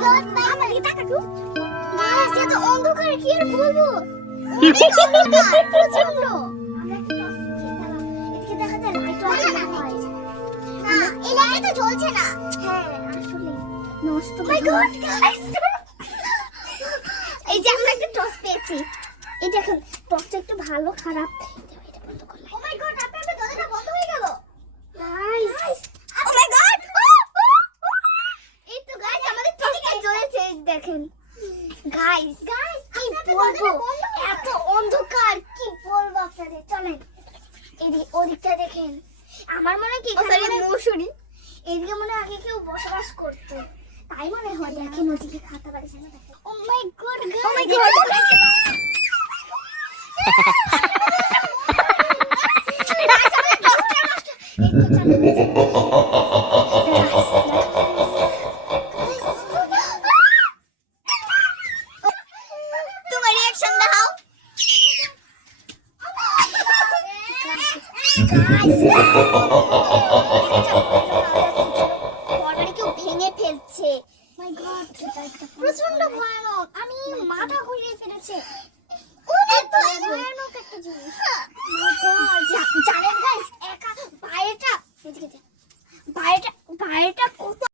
god আমার দিকে তাকা তো গাইস এত অন্ধকার কি আর বলবো অনেক অন্ধকার প্রচন্ড আমরা একটা টর্চ খেলাম এদিকে দেখা যায় লাইট আছে না এই লাইট তো জ্বলছে না হ্যাঁ আসলে নষ্ট মাই গড গাইস এই যে আমরা একটা টর্চ পেয়েছি এই দেখেন টর্চটা একটু ভালো খারাপ এটা বন্ধ করলে ও মাই গড আপনার দরজাটা বন্ধ হয়ে গেল গাইস ও মাই গড এই তো গাইস আমাদের টর্চটা জ্বলেছে দেখেন গাইস কি বলবো এত অন্ধকার কি বলবো আপনাদের চলেন এদিকে ওদিকটা দেখেন আমার মনে হয় কি এখানে মৌসুমী এদিকে মনে আগে কেউ বসবাস করতো তাই মনে হয় দেখেন ওদিকে খাতা বাড়ি সামনে দেখেন ও মাই গড ও মাই গড তোমার রিঅ্যাকশন দাও বর্ডারে কেউ ভেঙে ফেলছে মাই গড প্রচন্ড ভয়ানক আমি মাথা ঘুরিয়ে ফেলেছে এত ভয়ানক একটা জিনিস মাই গড জানেন গাইস একা বাইরেটা এদিকে বাইরেটা কত